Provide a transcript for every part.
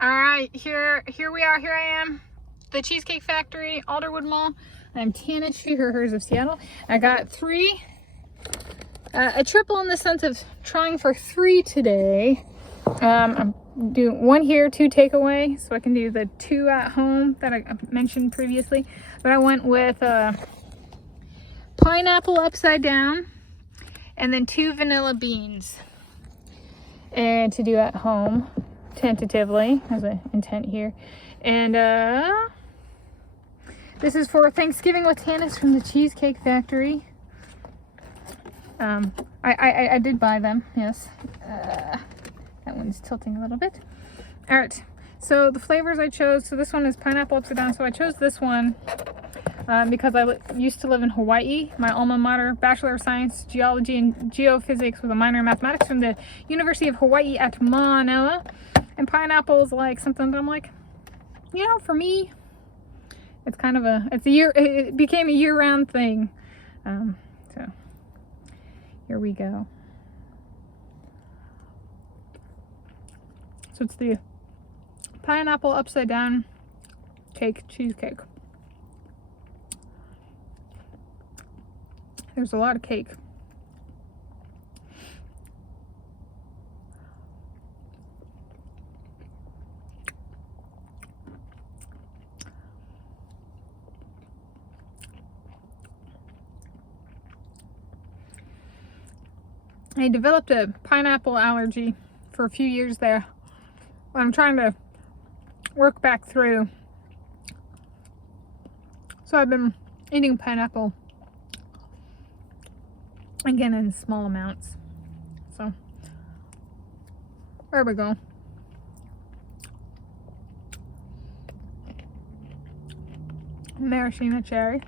All right, here we are. Here I am, the Cheesecake Factory, Alderwood Mall. I'm Tanis, she, her, hers of Seattle. I got three, a triple in the sense of trying for three today. I'm doing one here, two takeaway, so I can do the two at home that I mentioned previously. But I went with Pineapple Upside-Down and then 2 vanilla beans, and to do at home tentatively as an intent here. And this is for Thanksgiving with Tanis from the Cheesecake Factory. I did buy them, yes. That one's tilting a little bit. All right, so the flavors I chose, so this one is Pineapple Upside-Down. So I chose this one because I used to live in Hawaii. My alma mater, Bachelor of Science, Geology and Geophysics with a minor in Mathematics from the University of Hawaii at Manoa. And pineapple is like something that I'm like, you know, for me, it's kind of it became a year-round thing. So here we go. So it's the Pineapple Upside-Down cheesecake. There's a lot of cake. I developed a pineapple allergy for a few years there. I'm trying to work back through. So I've been eating pineapple again in small amounts. So there we go. Maraschino cherry.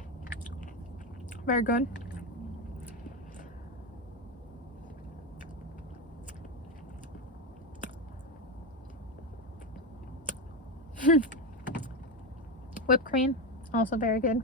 Very good. Whipped cream, also very good.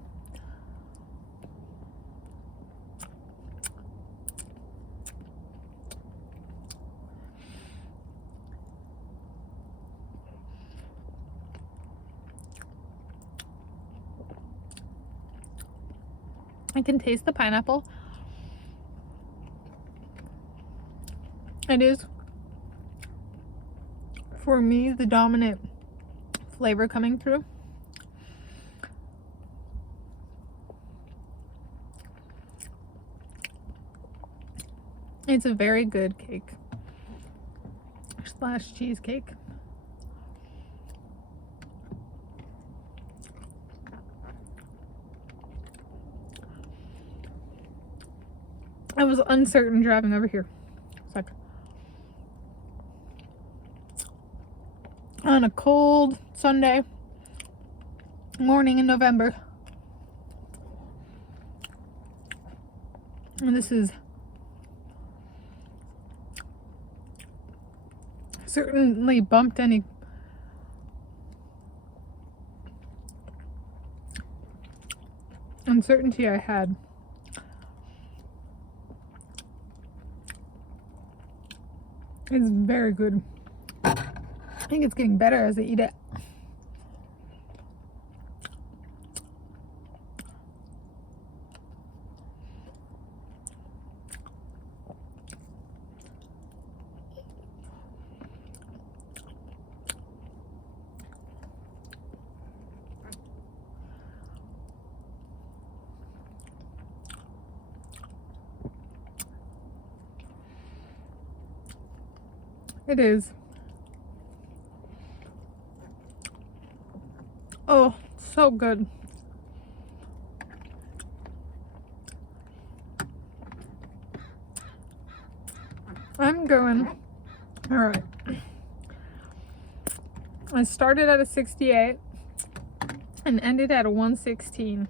I can taste the pineapple. It is, for me, the dominant flavor coming through. It's a very good cake / cheesecake. I was uncertain driving over here. It's like on a cold Sunday morning in November. And this is certainly bumped any uncertainty I had. It's very good. I think it's getting better as I eat it. It is. Oh, so good. I'm going. All right. I started at a 68 and ended at a 116.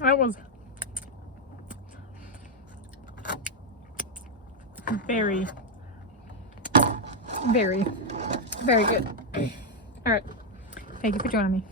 That was very, very, very good. All right. Thank you for joining me.